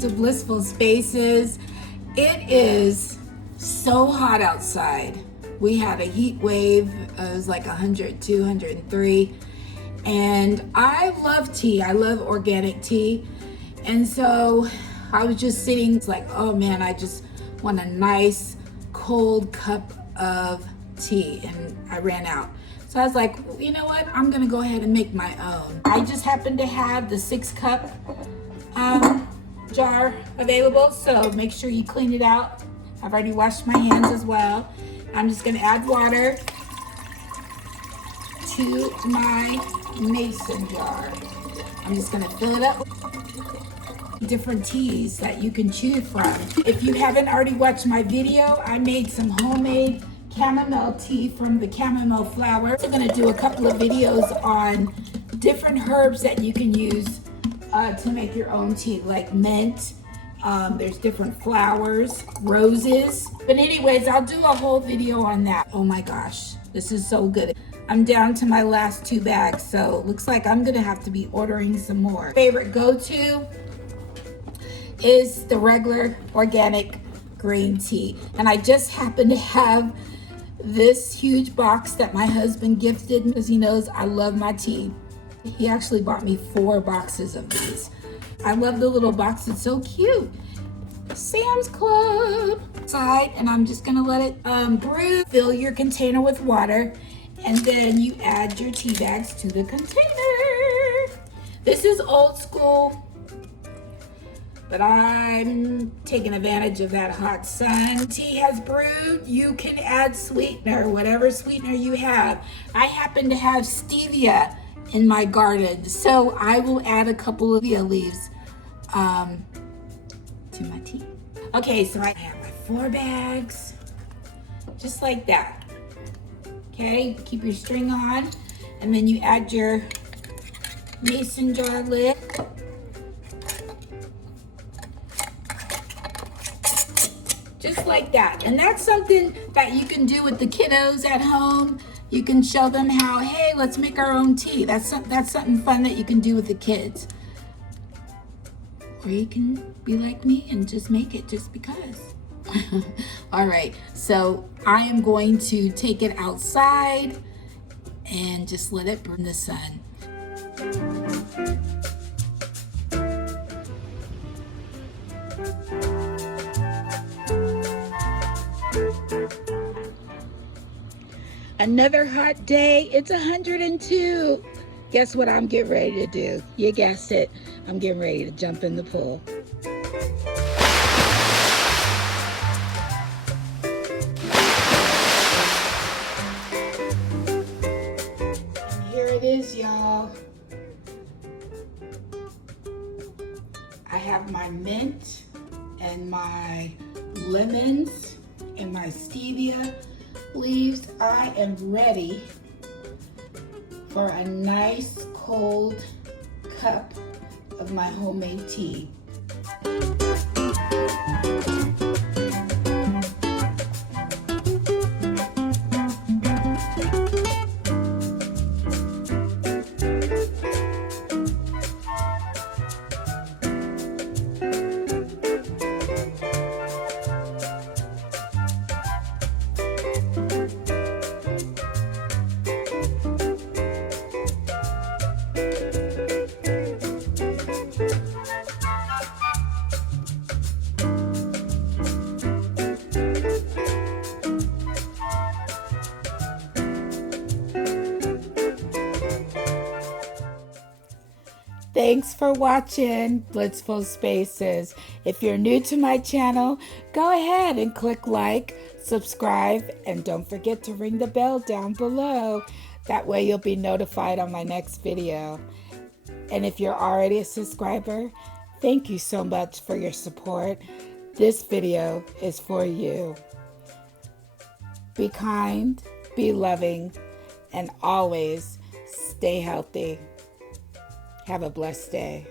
to Blissful Spaces. It is so hot outside. We had a heat wave. It was like 102, 103. And I love tea. I love organic tea. And so I was just sitting, it's like, oh man, I just want a nice cold cup of tea. And I ran out. So I was like, you know what? I'm gonna go ahead and make my own. I just happened to have the 6-cup jar available, so make sure you clean it out. I've already washed my hands as well. I'm just gonna add water to my mason jar. I'm just gonna fill it up with different teas that you can choose from. If you haven't already watched my video, I made some homemade chamomile tea from the chamomile flower. I'm gonna do a couple of videos on different herbs that you can use to make your own tea, like mint. There's different flowers, roses. But anyways, I'll do a whole video on that. Oh my gosh, this is so good. I'm down to my last 2 bags, so it looks like I'm gonna have to be ordering some more. Favorite go-to is the regular organic green tea. And I just happen to have this huge box that my husband gifted because he knows I love my tea. He actually bought me 4 boxes of these. I love the little box, it's so cute. Sam's Club. Side, and I'm just gonna let it brew. Fill your container with water, and then you add your tea bags to the container. This is old school, but I'm taking advantage of that hot sun. Tea has brewed. You can add sweetener, whatever sweetener you have. I happen to have stevia in my garden, so I will add a couple of stevia leaves to my tea. Okay, so I have my 4 bags, just like that. Okay, keep your string on, and then you add your mason jar lid. Just like that. And that's something that you can do with the kiddos at home. You can show them how, hey, let's make our own tea. That's something fun that you can do with the kids. Or you can be like me and just make it just because. All right, so I am going to take it outside and just let it burn in the sun. Another hot day. It's 102. Guess what I'm getting ready to do? You guessed it. I'm getting ready to jump in the pool. And here it is, y'all. I have my mint and my lemons and my stevia leaves. I am ready for a nice cold cup of my homemade tea. Thanks for watching Blissful Spaces. If you're new to my channel, go ahead and click like, subscribe, and don't forget to ring the bell down below. That way you'll be notified on my next video. And if you're already a subscriber, thank you so much for your support. This video is for you. Be kind, be loving, and always stay healthy. Have a blessed day.